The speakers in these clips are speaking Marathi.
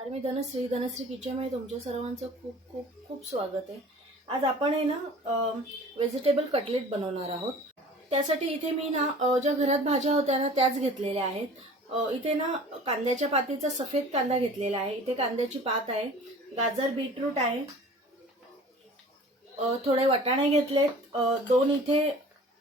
नमस्कार मी धनश्री. धनश्री किचनमध्ये तुमच्या सर्वांचं खूप खूप खूप स्वागत आहे. आज आपण आहे ना व्हेजिटेबल कटलेट बनवणार आहोत. त्यासाठी इथे मी ना ज्या घरात भाज्या होत्या ना त्याच घेतलेल्या आहेत. इथे ना कांद्याच्या पातीचा सफेद कांदा घेतलेला आहे. इथे कांद्याची पात आहे गाजर बीटरूट आहे. थोडे वाटाणे घेतलेत. दोन इथे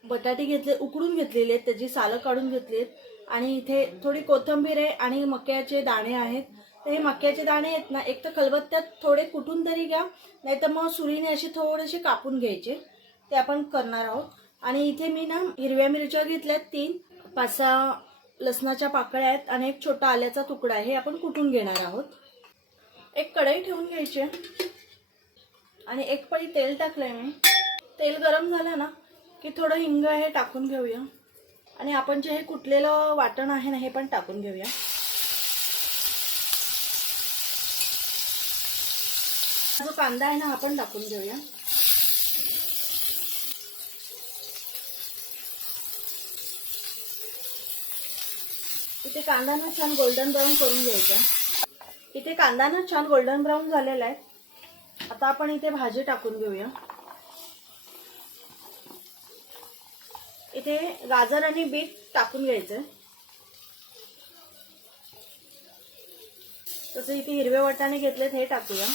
बटाटे घेतले उकडून घेतलेले आहेत. त्याची सालं काढून घेतलीत. आणि इथे थोडी कोथिंबीर आहे आणि मक्याचे दाणे आहेत. तर हे मक्याचे दाणे आहेत ना एक तर खलबत्त्यात थोडे कुटून तरी घ्या नाही तर मग सुरीने असे थोडेसे कापून घ्यायचे. ते आपण करणार आहोत. आणि इथे मी ना हिरव्या मिरच्या घेतल्यात तीन पाच सहा लसणाच्या पाकळ्या आहेत आणि एक छोटा आल्याचा तुकडा आहे हे आपण कुटून घेणार आहोत? एक कढई ठेवून घ्यायची आणि एक पळी तेल टाकलंय मी. तेल गरम झालं ना की थोडं हिंग हे टाकून घेऊया. आणि आपण जे हे कुटलेलं वाटण आहे ना हे पण टाकून घेऊया. जो कांदा आहे ना हा पण टाकून घेऊया. इथे कांदा ना छान गोल्डन ब्राऊन करून घ्यायचा. इथे कांदा ना छान गोल्डन ब्राऊन झालेला आहे. आता आपण इथे भाजी टाकून घेऊया. इथे गाजर आणि बीट टाकून घ्यायचं तसं इथे हिरवे वाटाणे घेतलेत हे टाकूया.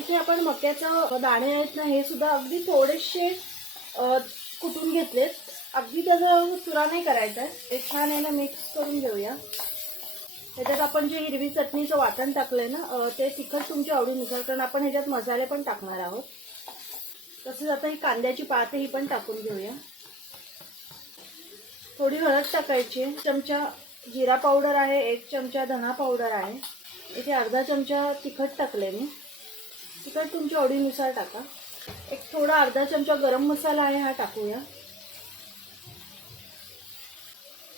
इथे आपण मक्याचं दाणे आहेत ना हे सुद्धा अगदी थोडेसे कुटून घेतलेत. अगदी त्याचा चुरा नाही करायचा आहे. हे छान आहे ना मिक्स करून घेऊया. त्याच्यात आपण जे हिरवी चटणीचं वाटण टाकलंय ना ते तिखट तुमच्या आवडीनुसार कारण आपण ह्याच्यात मसाले पण टाकणार आहोत. तसेच आता ही कांद्याची पात ही पण टाकून घेऊया. थोडी हळद टाकायची आहे. चमचा जिरा पावडर आहे एक चमचा धना पावडर आहे. इथे अर्धा चमचा तिखट टाकले मी. तिखट तुमच्या आवडीनुसार टाका. एक थोडा अर्धा चमचा गरम मसाला आहे हा टाकूया.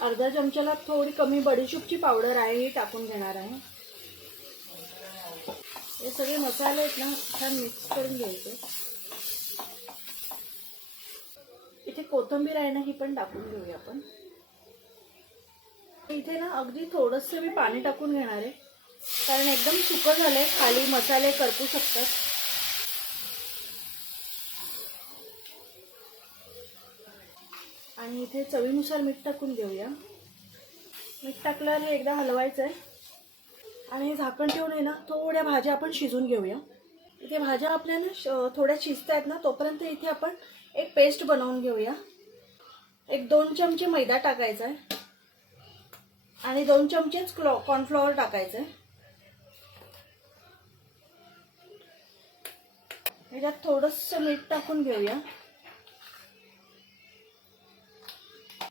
अर्धा चमच्याला थोडी कमी बडीशूपची पावडर आहे ही टाकून घेणार आहे. हे सगळे मसाले आहेत ना छान मिक्स करून घ्यायचे. इथे कोथिंबीर आहे ना ही पण टाकून घेऊया आपण. इथे ना अगदी थोडंसं मी पाणी टाकून घेणार आहे. कारण एकदम सुकं झालंय. खाली मसाले करपू शकतात. आणि इथे चवीनुसार मीठ टाकून घेऊया. मीठ टाकल्यावर हे एकदा हलवायचं आहे आणि झाकण ठेवून आहे ना थोड्या भाज्या आपण शिजून घेऊया. इथे भाज्या आपल्या ना थोड्या शिजत आहेत ना तोपर्यंत इथे आपण एक पेस्ट बनवून घेऊया. एक दोन चमचे मैदा टाकायचा आहे आणि दोन चमचेच क्लॉ कॉर्नफ्लॉवर टाकायचं आहे त्याच्यात थोडंसं मीठ टाकून घेऊया.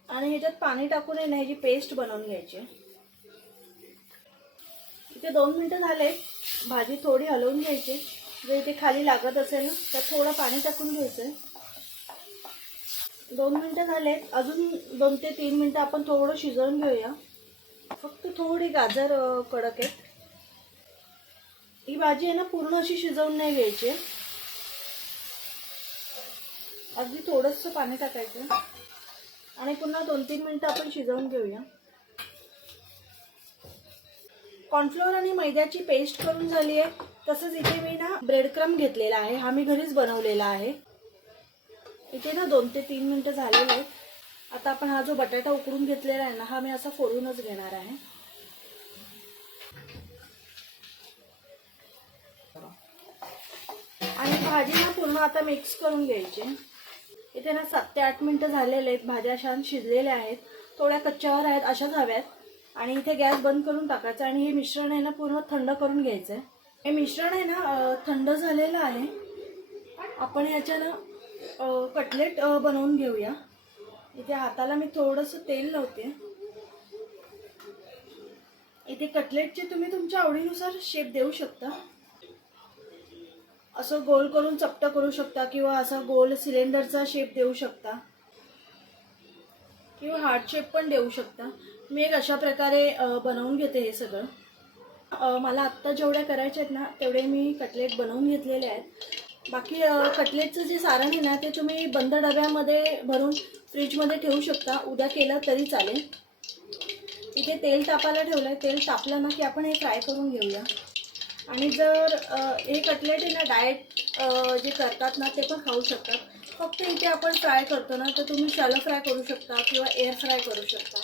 आणि ह्याच्यात पाणी टाकून आहे ना ह्याची पेस्ट बनवून घ्यायची. आहे. इथे दोन मिनटं झाले. भाजी थोडी हलवून घ्यायची. जर इथे खाली लागत असेल ना तर थोडं पाणी टाकून घ्यायचं दोन मिनटं झाले. अजून दोन ते तीन मिनटं आपण थोडं शिजवून घेऊया. फक्त थोडी गाजर कडक आहे ही भाजी आहे ना पूर्ण अशी शिजवून नाही घ्यायची. अगदी थोडंसं पाणी टाकायचं. आणि पुन्हा दोन तीन मिनटं आपण शिजवून घेऊया. कॉर्नफ्लोअर आणि मैद्याची पेस्ट करून झाली आहे. तसंच इथे मी ना ब्रेड क्रम घेतलेला आहे. हा मी घरीच बनवलेला आहे. इथे ना दोन ते तीन मिनटं झालेले आहेत. आता आपण हा जो बटाटा उकडून घेतलेला आहे ना हा मी असा फोडूनच घेणार आहे. आणि भाजी ना पूर्ण आता मिक्स करून घ्यायची इथे ना सात ते आठ मिनटं झालेले आहेत. भाज्या छान शिजलेल्या आहेत. थोड्या कच्च्यावर आहेत अशाच हव्यात. आणि इथे गॅस बंद करून टाकायचा आणि हे मिश्रण आहे ना पूर्ण थंड करून घ्यायचं आहे हे मिश्रण आहे ना थंड झालेलं आहे. आपण ह्याच्यानं कटलेट बनवून घेऊया. इथे हाताला मी थोडंसं तेल लावते. इथे कटलेटचे तुम्ही तुमच्या आवडीनुसार शेप देऊ शकता. असं गोल करून चपट करू शकता किंवा असा गोल सिलेंडरचा शेप देऊ शकता. किंवा हार्ट शेप पण देऊ शकता. मी एक अशा प्रकारे बनवून घेते हे सगळं. मला आत्ता जेवढ्या करायच्या आहेत ना तेवढे मी कटलेट बनवून घेतलेले आहेत. बाकी कटलेटचं जे सारण आहे ना ते तुम्ही बंद डब्यामध्ये भरून फ्रीजमध्ये ठेवू शकता. उद्या केलं तरी चालेल. इथे तेल तापायला ठेवलं आहे तेल तापलं ना की आपण हे फ्राय करून घेऊया. आणि जर हे कटलेट आहे ना डाएट जे करतात ना ते पण खाऊ शकतात. फक्त इथे आपण फ्राय करतो ना तर तुम्ही शॅलो फ्राय करू शकता किंवा एअर फ्राय करू शकता.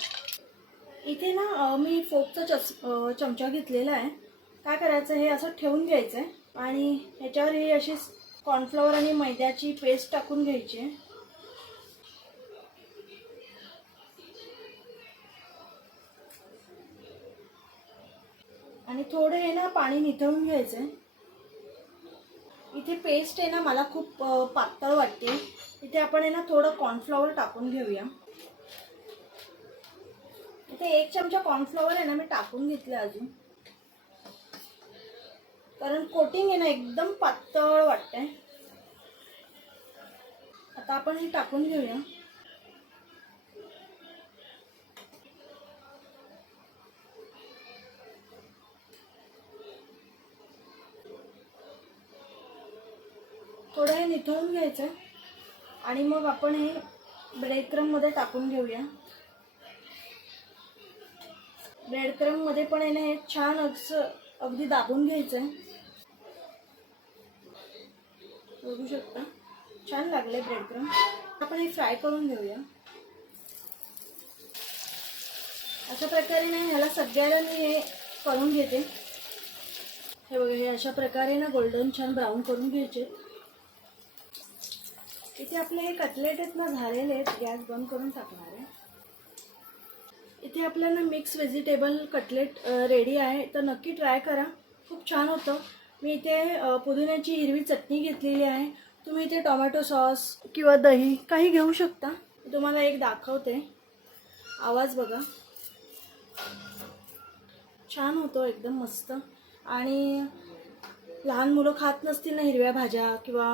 इथे ना मी फोकचा चस चमचा घेतलेला आहे. काय करायचं हे असं ठेवून घ्यायचं आहे आणि ह्याच्यावर ही अशी कॉर्नफ्लॉवर आणि मैद्याची पेस्ट टाकून घ्यायची आहे. आणि थोडं हे ना पाणी निथळून घ्यायचं आहे इथे पेस्ट आहे ना मला खूप पातळ वाटते. इथे आपण आहे ना थोडं कॉर्नफ्लॉवर टाकून घेऊया. इथे एक चमचा कॉर्नफ्लॉवर आहे ना मी टाकून घेतलं अजून. कारण कोटिंग आहे ना एकदम पातळ वाटतंय. आता आपण हे टाकून घेऊया. हे निथळून घ्यायचं आणि मग आपण हे ब्रेड क्रममध्ये टाकून घेऊया. ब्रेड क्रममध्ये पण आहे ना हे छान असं अगदी दाबून घ्यायचं आहे. बघू शकता. छान लागले ब्रेड क्रम आपण हे फ्राय करून घेऊया. अशा प्रकारे ना ह्याला सगळ्याला मी हे करून घेते. हे बघा हे अशा प्रकारे ना गोल्डन छान ब्राऊन करून घ्यायचे. इथे आपले हे कटलेट आहेत ना झालेले आहेत. गॅस बंद करून टाकणार आहे. इथे आपल्याला मिक्स व्हेजिटेबल कटलेट रेडी आहे. तर नक्की ट्राय करा. खूप छान होतं. मी इथे पुदिन्याची हिरवी चटणी घेतलेली आहे. तुम्ही इथे टोमॅटो सॉस किंवा दही काही घेऊ शकता. तुम्हाला एक दाखवते. आवाज बघा. छान होतो एकदम मस्त. आणि लहान मुलं खात नसतील ना हिरव्या भाज्या किंवा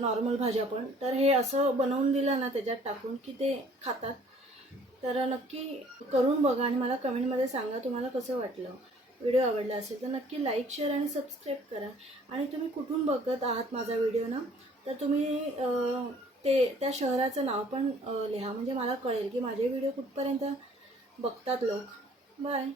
नॉर्मल भाज्या पण तर हे असं बनवून दिलं ना त्याच्यात टाकून की ते खातात. तर नक्की करून बघा आणि मला कमेंटमध्ये सांगा तुम्हाला कसं वाटलं. व्हिडिओ आवडला असेल तर नक्की लाईक शेअर आणि सबस्क्राईब करा. आणि तुम्ही कुठून बघत आहात माझा व्हिडिओ ना तर तुम्ही ते त्या शहराचं नाव पण लिहा. म्हणजे मला कळेल की माझे व्हिडिओ कुठपर्यंत बघतात लोक. बाय